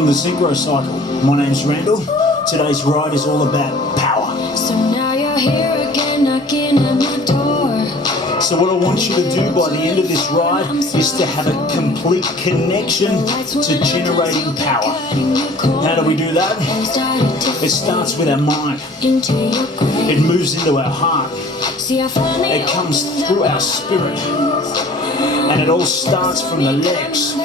Welcome to SYNCHROCYCLE. My name's Randall. Today's ride is all about power. So now you're here again, knocking at my door. So what I want you to do by the end of this ride is to have a complete connection to generating power. How do we do that? It starts with our mind. It moves into our heart. It comes through our spirit. And it all starts from the legs.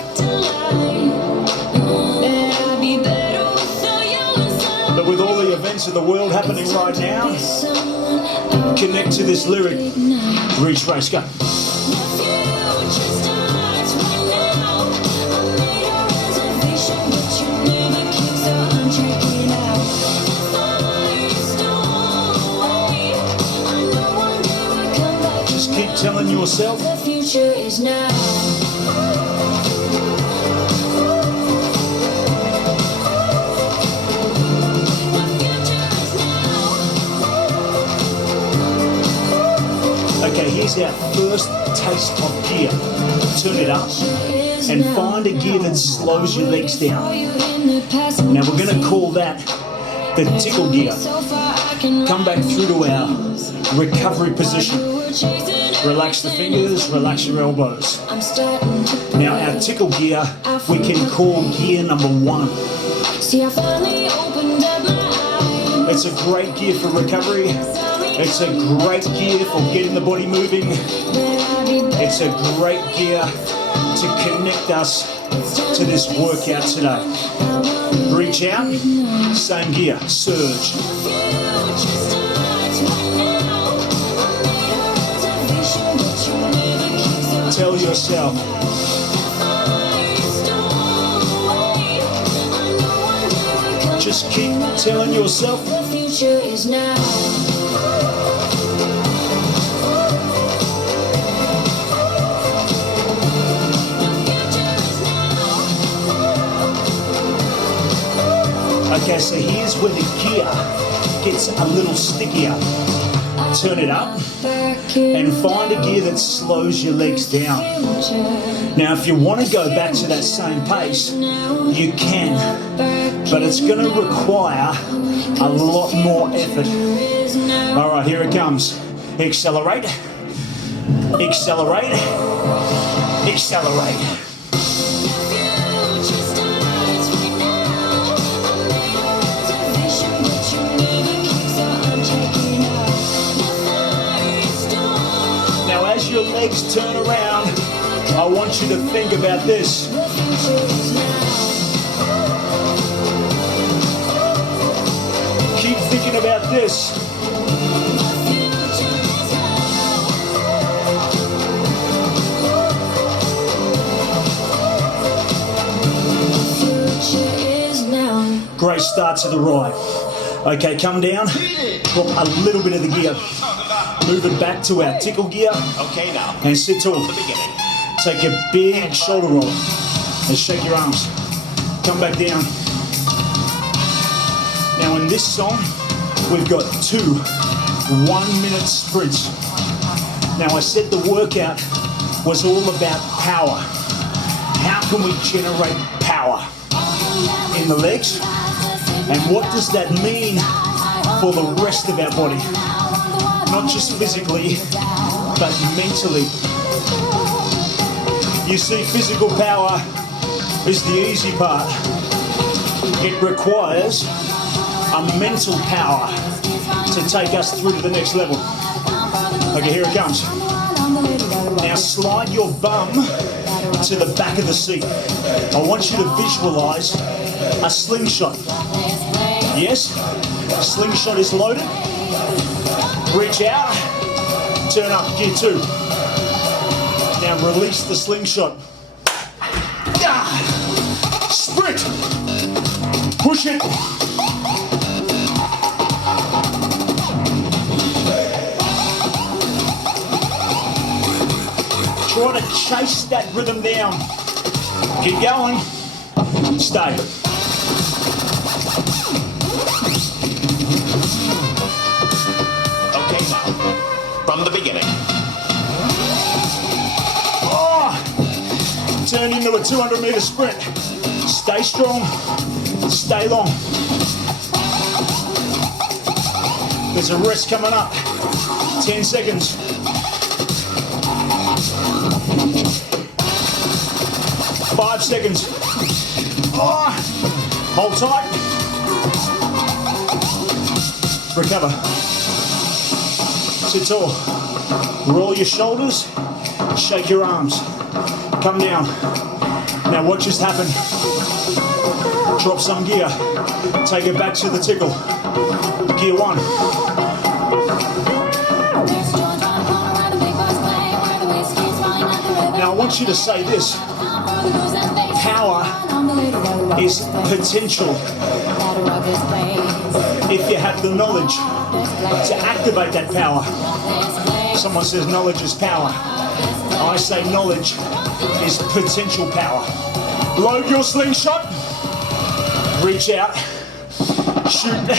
But with all the events of the world happening right now, connect to this lyric. Reach, race, go. Just keep telling yourself the future is now. Okay, here's our first taste of gear. Turn it up and find a gear that slows your legs down. Now we're going to call that the tickle gear. Come back through to our recovery position. Relax the fingers, relax your elbows. Now our tickle gear, we can call gear number 1. It's a great gear for recovery. It's a great gear for getting the body moving. It's a great gear to connect us to this workout today. Reach out, same gear, surge. Tell yourself. Just keep telling yourself. The future is now. Okay, so here's where the gear gets a little stickier. Turn it up and find a gear that slows your legs down. Now, if you want to go back to that same pace, you can, but it's going to require a lot more effort. All right, here it comes. Accelerate, accelerate, accelerate. As your legs turn around, I want you to think about this. Keep thinking about this. Great start to the ride. Okay, come down, drop a little bit of the gear. Move it back to our tickle gear. Okay, now. And sit tall. From the beginning. Take a big shoulder roll and shake your arms. Come back down. Now in this song, we've got 2 1-minute sprints. Now I said the workout was all about power. How can we generate power in the legs? And what does that mean for the rest of our body? Not just physically, but mentally. You see, physical power is the easy part. It requires a mental power to take us through to the next level. Okay, here it comes. Now slide your bum to the back of the seat. I want you to visualize a slingshot. Yes? Slingshot is loaded. Reach out, turn up, gear 2. Now release the slingshot. Sprint, push it. Try to chase that rhythm down. Keep going, stay. From the beginning. Oh, turn into a 200-meter sprint. Stay strong, stay long. There's a rest coming up. 10 seconds. Five seconds. Oh, hold tight. Recover. Sit tall. Roll your shoulders. Shake your arms. Come down. Now what just happened? Drop some gear. Take it back to the tickle. Gear 1. Now I want you to say this. Power is potential. If you have the knowledge to activate that power. Someone says knowledge is power. I say knowledge is potential power. Load your slingshot. Reach out. Shoot.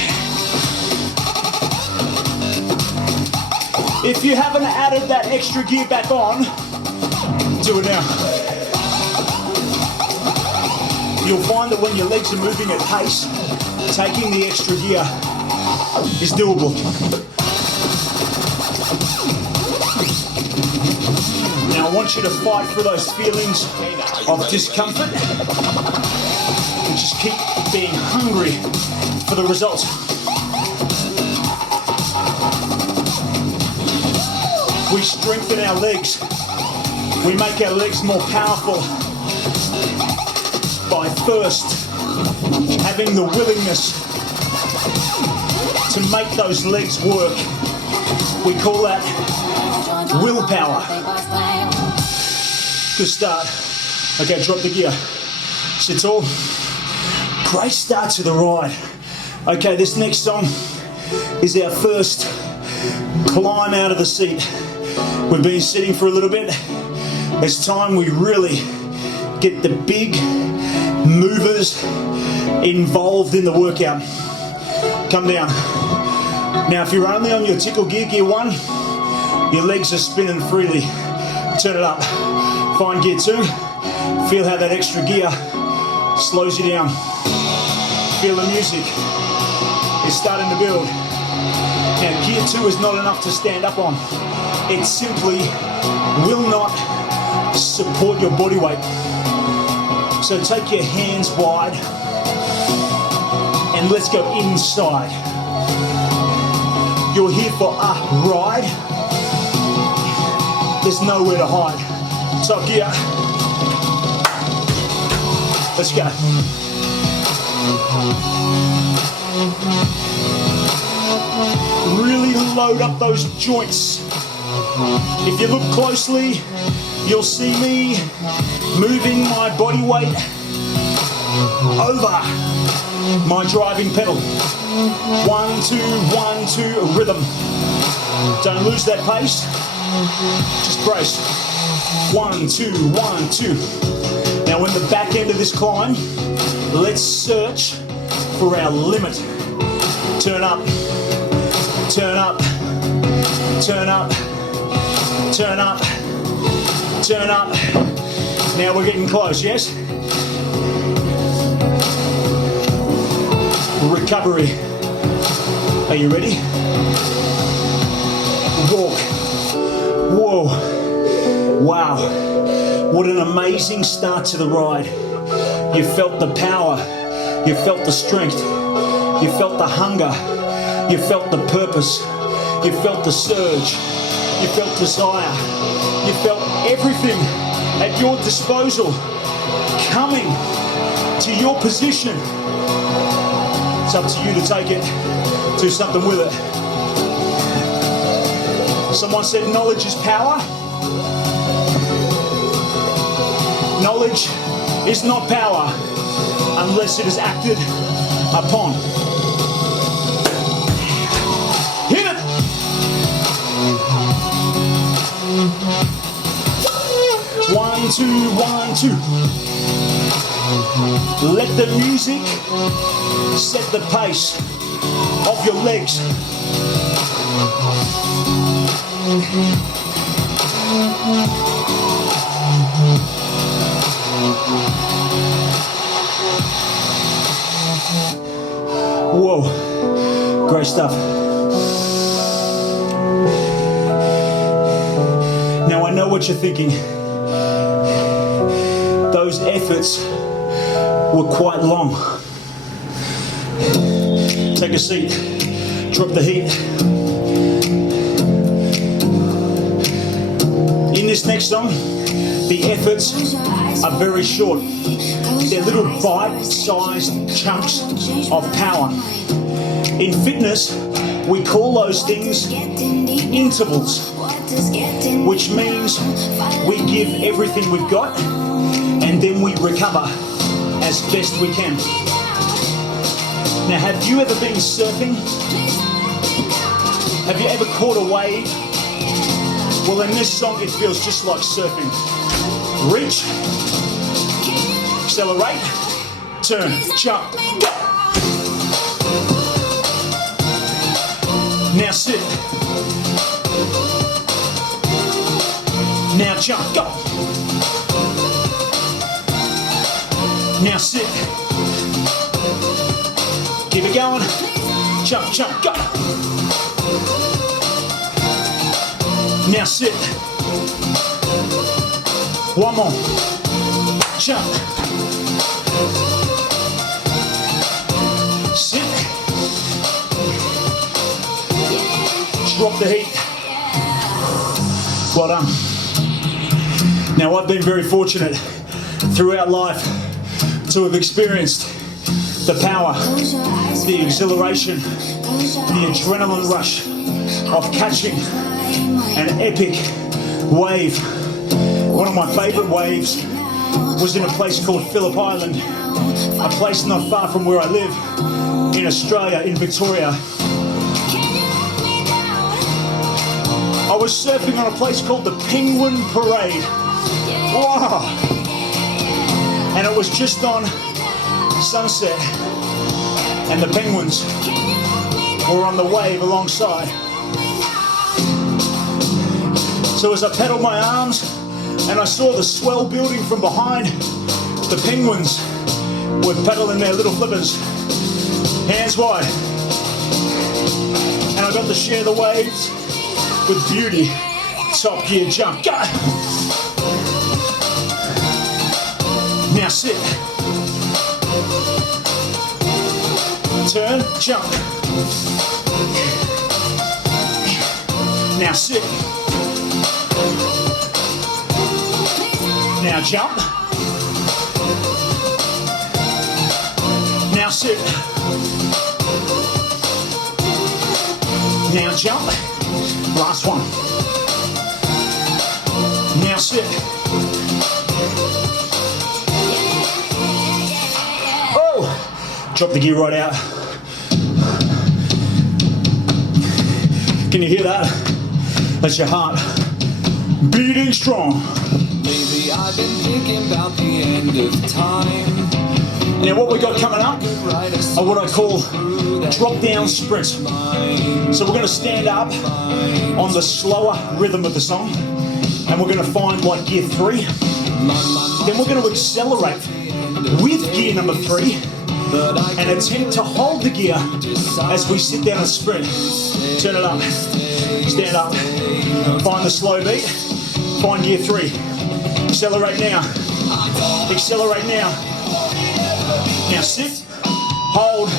If you haven't added that extra gear back on, do it now. You'll find that when your legs are moving at pace, taking the extra gear is doable. Now I want you to fight for those feelings of discomfort and just keep being hungry for the results. We strengthen our legs. We make our legs more powerful by first having the willingness to make those legs work. We call that willpower. Good start. Okay, drop the gear. Sit tall. Great start to the ride. Okay, this next song is our first climb out of the seat. We've been sitting for a little bit. It's time we really get the big movers involved in the workout. Come down. Now, if you're only on your tickle gear, gear 1, your legs are spinning freely. Turn it up. Find gear 2. Feel how that extra gear slows you down. Feel the music. It's starting to build. Now, gear 2 is not enough to stand up on. It simply will not support your body weight. So take your hands wide and let's go inside. You're here for a ride. There's nowhere to hide. Top gear. Let's go. Really load up those joints. If you look closely, you'll see me moving my body weight over my driving pedal. 1, 2, 1, 2, rhythm. Don't lose that pace. Just brace. 1, 2, 1, 2. Now, in the back end of this climb, let's search for our limit. Turn up, turn up, turn up, turn up, turn up. Now we're getting close, yes? Recovery. Are you ready? Walk. Whoa. Wow. What an amazing start to the ride. You felt the power. You felt the strength. You felt the hunger. You felt the purpose. You felt the surge. You felt desire. You felt everything at your disposal coming to your position. It's up to you to take it, do something with it. Someone said knowledge is power. Knowledge is not power unless it is acted upon. Hit it! 1, 2, 1, 2. Let the music set the pace of your legs. stuff. Now I know what you're thinking. Those efforts were quite long. Take a seat, drop the heat. In this next song, the efforts are very short. They're little bite-sized chunks of power. In fitness, we call those things intervals, which means we give everything we've got and then we recover as best we can. Now, have you ever been surfing? Have you ever caught a wave? Well, in this song, it feels just like surfing. Reach, accelerate, turn, jump, go. Now sit. Now jump, go. Now sit. Keep it going. Jump, jump, go. Now sit. One more. Jump. Sit. Drop the heat. Well done. Now, I've been very fortunate throughout life to have experienced the power, the exhilaration, the adrenaline rush of catching an epic wave. One of my favourite waves was in a place called Phillip Island, a place not far from where I live in Australia, in Victoria. I was surfing on a place called the Penguin Parade. Wow! And it was just on sunset, and the penguins were on the wave alongside. So as I pedaled my arms and I saw the swell building from behind, the penguins were pedaling their little flippers, hands wide. And I got to share the waves with beauty. Top gear jump, go! Now sit. Turn, jump. Now sit. Now jump. Now sit. Now jump. Last one. Now sit. Oh! Drop the gear right out. Can you hear that? That's your heart beating strong. Lately I've been thinking about the end of time. Now what we got coming up are what I call drop down sprints. So we're going to stand up on the slower rhythm of the song and we're going to find like gear 3. Then we're going to accelerate with gear number 3 and attempt to hold the gear as we sit down and sprint. Turn it up, stand up, find the slow beat, find gear 3. Accelerate now, accelerate now. Now sit, hold,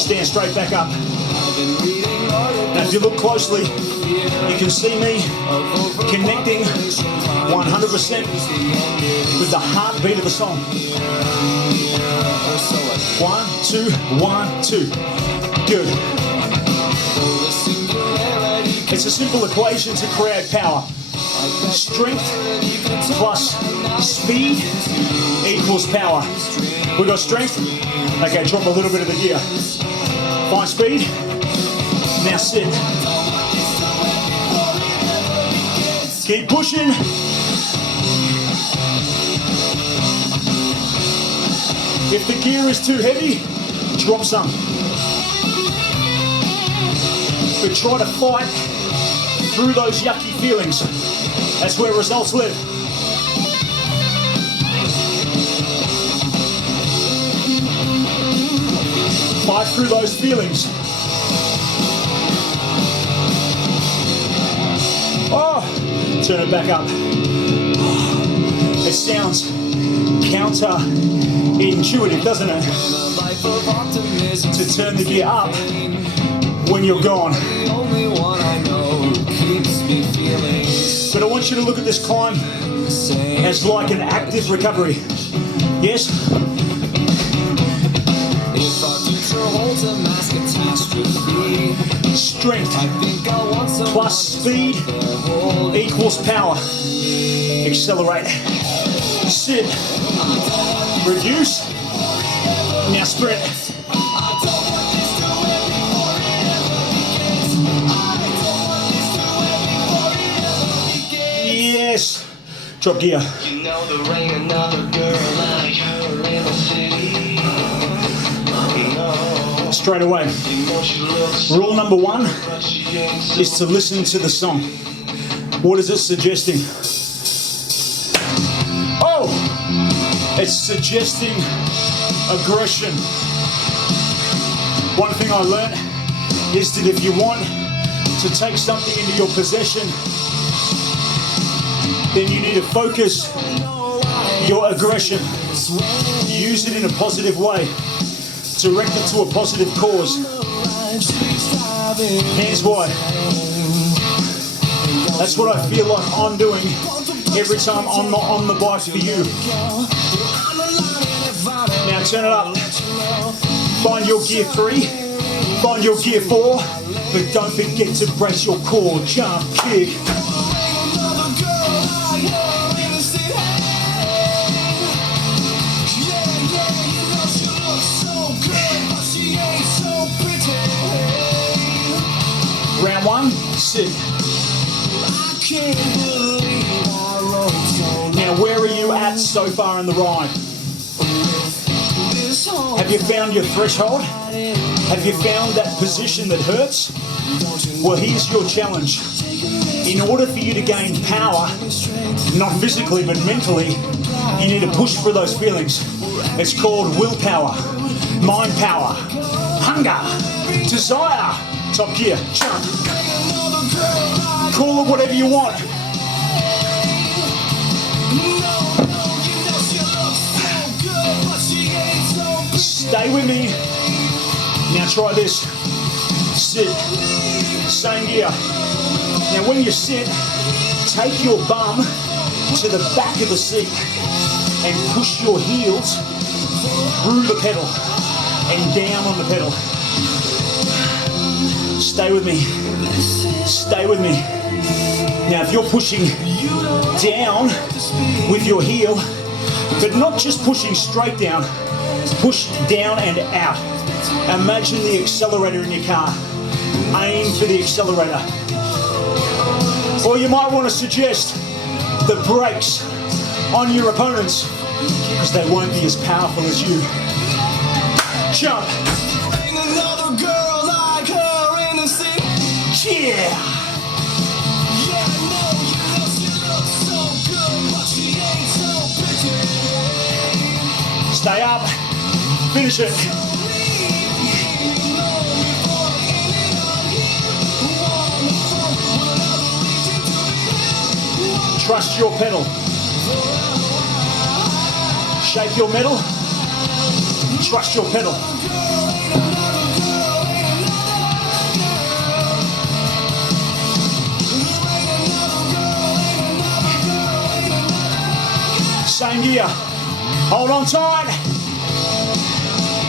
stand straight back up. Now if you look closely, you can see me connecting 100% with the heartbeat of the song. 1, 2, 1, 2. Good. It's a simple equation to create power. Strength plus speed equals power. We got strength? Okay, drop a little bit of the gear. Find speed. Now sit. Keep pushing. If the gear is too heavy, drop some. But try to fight through those yucky feelings. That's where results live. right through those feelings. Oh, turn it back up. It sounds counter-intuitive, doesn't it? To turn the gear up when you're gone. But I want you to look at this climb as like an active recovery. Yes? Strength plus speed equals power. Accelerate. Sit. Reduce. Now sprint. Yes. Drop gear. You know there ain't another girl like her in the city. No. Straight away. You know she looks Rule number 1 but she ain't so is to listen to the song. What is it suggesting? Oh! It's suggesting aggression. One thing I learned is that if you want to take something into your possession, then you need to focus your aggression. Use it in a positive way. Direct it to a positive cause. Here's why. That's what I feel like I'm doing every time I'm not on the bike for you. Now turn it up. Find your gear 3, find your gear 4, but don't forget to brace your core. Jump, kick. Round 1, sit. Now where are you at so far in the ride? Have you found your threshold? Have you found that position that hurts? Well, here's your challenge. In order for you to gain power, not physically but mentally, you need to push for those feelings. It's called willpower, mind power, hunger, desire. Top gear, jump. Call it whatever you want. Stay with me. Now try this. Sit. Same gear. Now when you sit, take your bum to the back of the seat and push your heels through the pedal and down on the pedal. Stay with me. Stay with me. Now if you're pushing down with your heel, but not just pushing straight down, push down and out. Imagine the accelerator in your car. Aim for the accelerator. Or you might want to suggest the brakes on your opponents, because they won't be as powerful as you. Jump. Yeah. Stay up. Finish it. Trust your pedal. Shape your metal. Trust your pedal. Same gear. Hold on tight.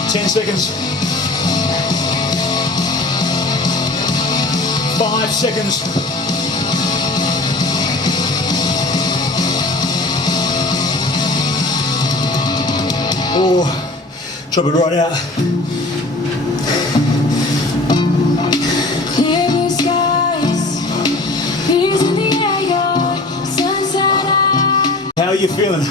10 seconds. 5 seconds. Oh, drop it right out. Clear blue skies, breeze in the air, sunset out. How are you feeling?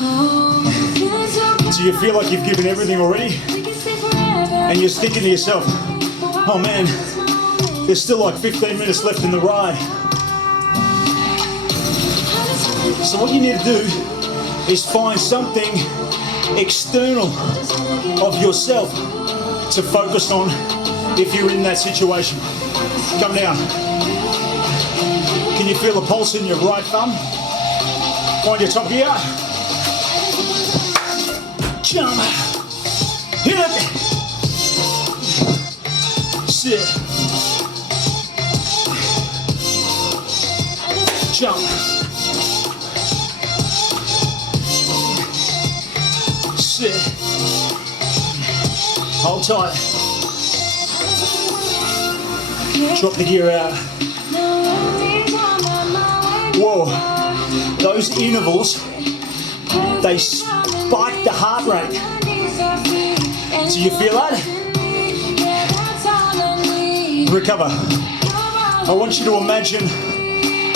Oh, feeling so good. Do you feel like you've given everything already? We can stay forever. And you're thinking to yourself, oh man, there's still like 15 minutes left in the ride. So what you need to do is find something external of yourself to focus on if you're in that situation. Come down. Can you feel the pulse in your right thumb? Find your top gear. Jump. Hit it. Sit. Jump. Sit. Hold tight. Drop the gear out. Whoa. Those intervals, they spike the heart rate. Do you feel that? Recover. I want you to imagine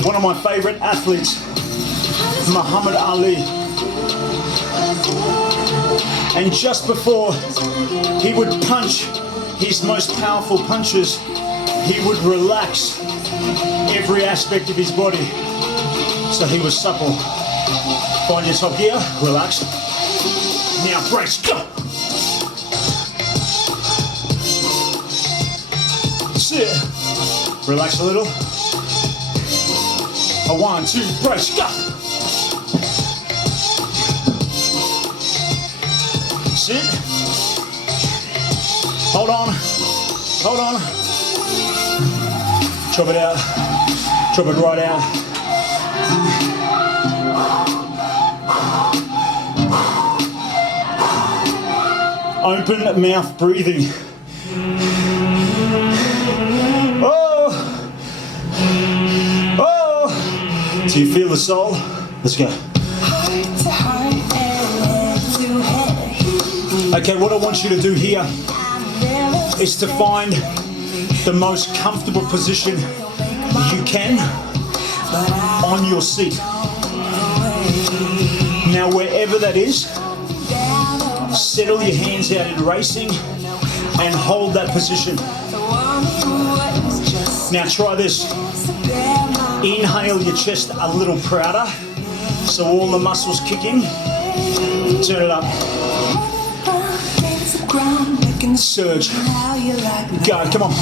one of my favorite athletes, Muhammad Ali. And just before he would punch his most powerful punches, he would relax every aspect of his body so he was supple. Find your top gear, relax. Now brace, go! Sit. Relax a little. A 1, 2, brace, go! Sit. Hold on. Hold on. Chop it out. Chop it right out. Open mouth breathing. Oh! Oh! Do you feel the soul? Let's go. Okay, what I want you to do here is to find the most comfortable position you can on your seat. Now, wherever that is, settle your hands out in racing and hold that position. Now try this. Inhale your chest a little prouder so all the muscles kick in. Turn it up. Surge. Go, come on.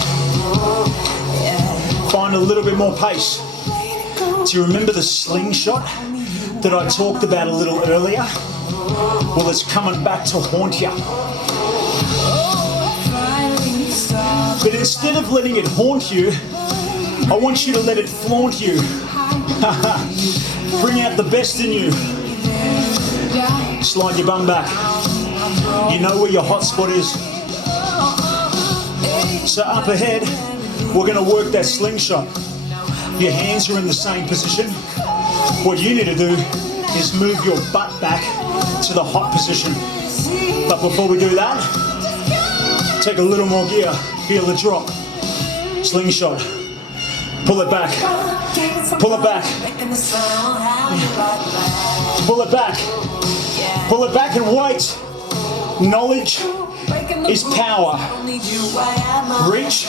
Find a little bit more pace. Do you remember the slingshot that I talked about a little earlier? Well, it's coming back to haunt you. But instead of letting it haunt you, I want you to let it flaunt you. Bring out the best in you. Slide your bum back. You know where your hot spot is. So up ahead, we're going to work that slingshot. Your hands are in the same position. What you need to do is move your butt back to the hot position. But before we do that, take a little more gear. Feel the drop. Slingshot. Pull it back. Pull it back. Pull it back. Pull it back and wait. Knowledge is power. Reach.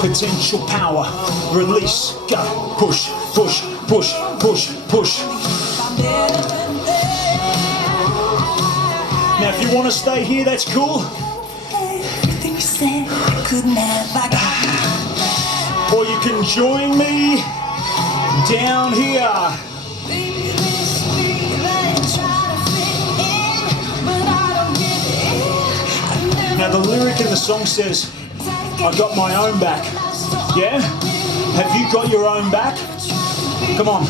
Potential power. Release. Go. Push. Push. Push. Push. Push. Now, if you want to stay here, that's cool. Or you can join me down here. Now, the lyric in the song says, I got my own back. Yeah? Have you got your own back? Come on.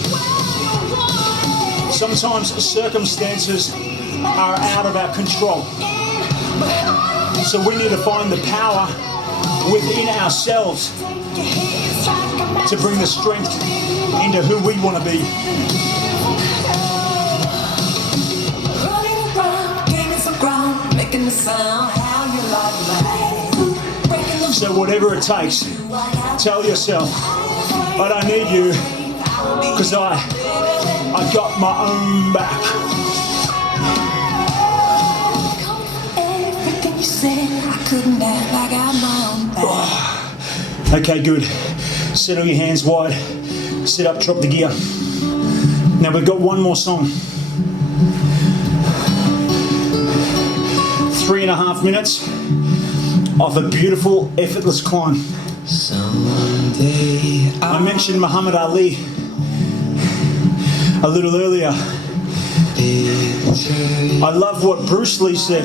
Sometimes circumstances are out of our control. So we need to find the power within ourselves to bring the strength into who we want to be. So whatever it takes, tell yourself, I don't need you because I got my own back. Okay, good. Settle your hands wide. Sit up, drop the gear. Now we've got one more song. 3.5 minutes of a beautiful, effortless climb. I mentioned Muhammad Ali a little earlier. I love what Bruce Lee said.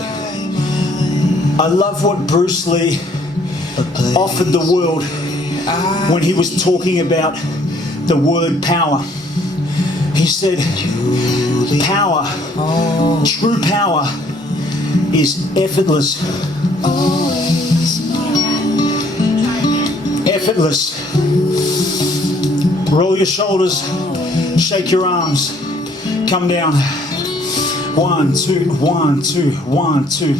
I love what Bruce Lee offered the world when he was talking about the word power. He said, power, true power, is effortless. Effortless. Roll your shoulders, shake your arms, come down. 1, 2, 1, 2, 1, 2.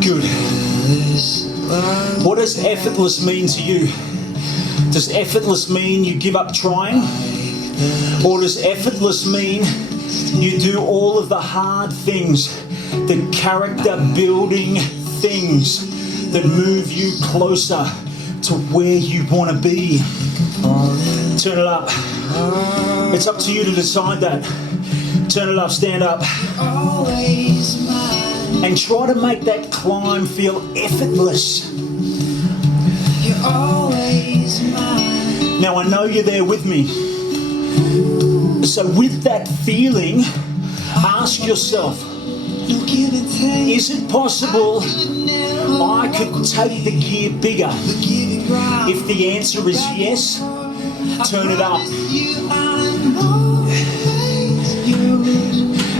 Good. What does effortless mean to you? Does effortless mean you give up trying? Or does effortless mean you do all of the hard things, the character building things that move you closer to where you want to be? Turn it up. It's up to you to decide that. Turn it up, stand up. And try to make that climb feel effortless. Now I know you're there with me. So with that feeling, ask yourself, is it possible I could take the gear bigger? If the answer is yes, turn it up.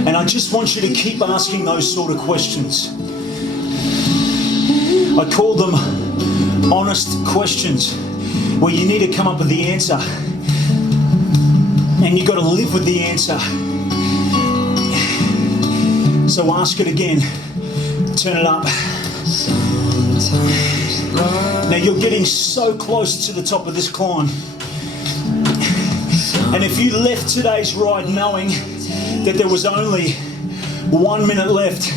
And I just want you to keep asking those sort of questions. I call them honest questions, where you need to come up with the answer. And you've got to live with the answer. So ask it again. Turn it up. Now you're getting so close to the top of this climb. And if you left today's ride knowing that there was only 1 minute left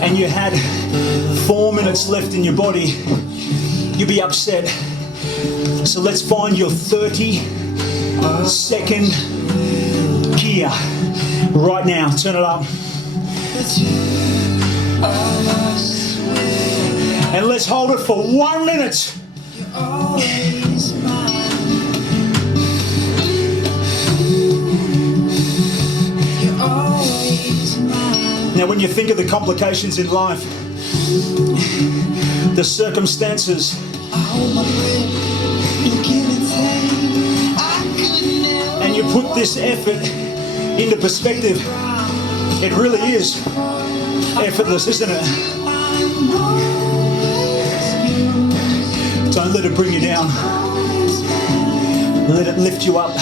and you had 4 minutes left in your body, you'd be upset. So let's find your 30-second gear right now. Turn it up. And let's hold it for 1 minute. Now when you think of the complications in life, the circumstances, and you put this effort into perspective, it really is effortless, isn't it? Don't let it bring you down. Let it lift you up.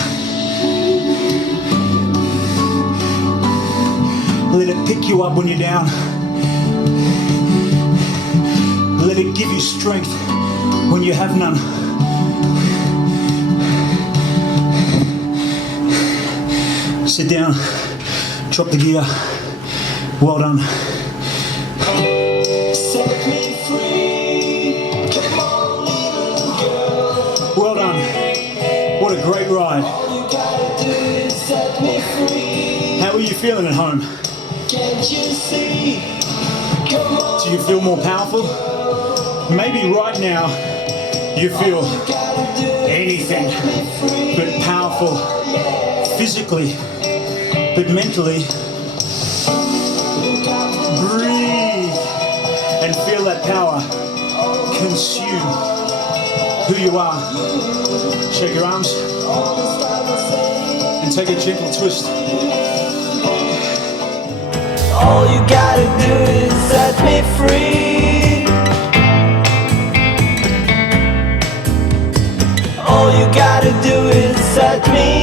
Let it pick you up when you're down. Let it give you strength when you have none. Sit down, drop the gear. Well done. Set me free. Come on, little girl. Well done. What a great ride. All you gotta do is set me free. How are you feeling at home? Can't you see? Come on. Do you feel more powerful? Maybe right now you feel anything but powerful physically, but mentally. Breathe and feel that power consume who you are. Shake your arms and take a gentle twist. All you gotta do is set me free. All you gotta do is set me